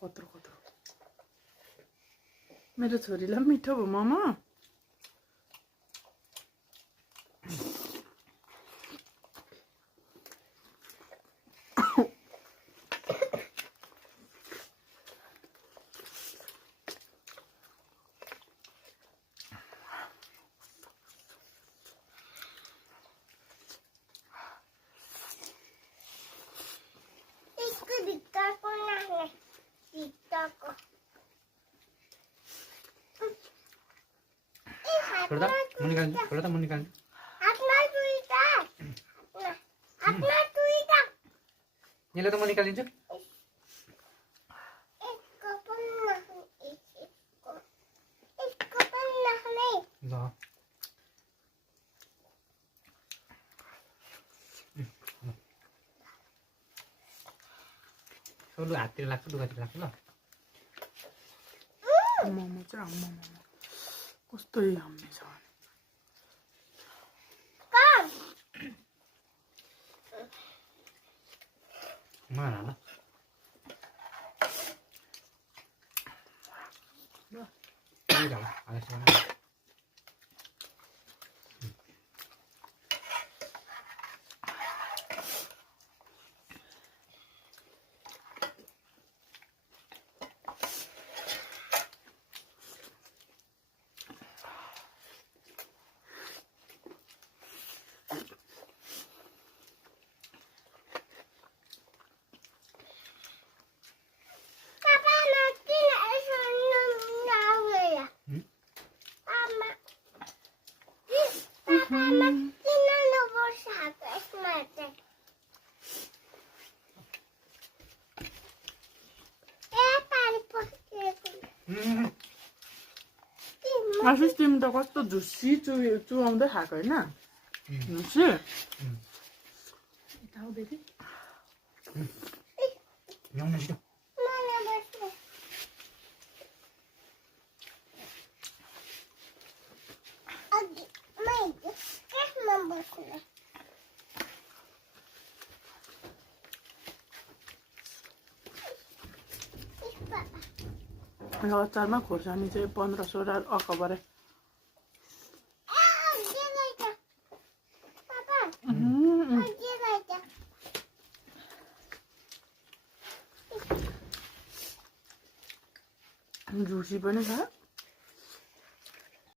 कत्रो कत्रो मेरो छोरीलाई पनि मिठो भयो मोमो छोड्दा म निकाल्छु छोड्दा म निकाल्छु यसले त म निकालिदिन्छु ल लु हाततिर लाग्छ लुगातिर लाग्छ ल मोमो चाहिँ आम्मा मोमो कस्तो यम्मी छ मार ल आशिष तिमी त कस्तो झुसी चुहाउँदै खाएको होइन झुसी यता आऊ बेबी अचारमा खोर्सानी चाहिँ 1500 र अकबरे झुसी पनि छ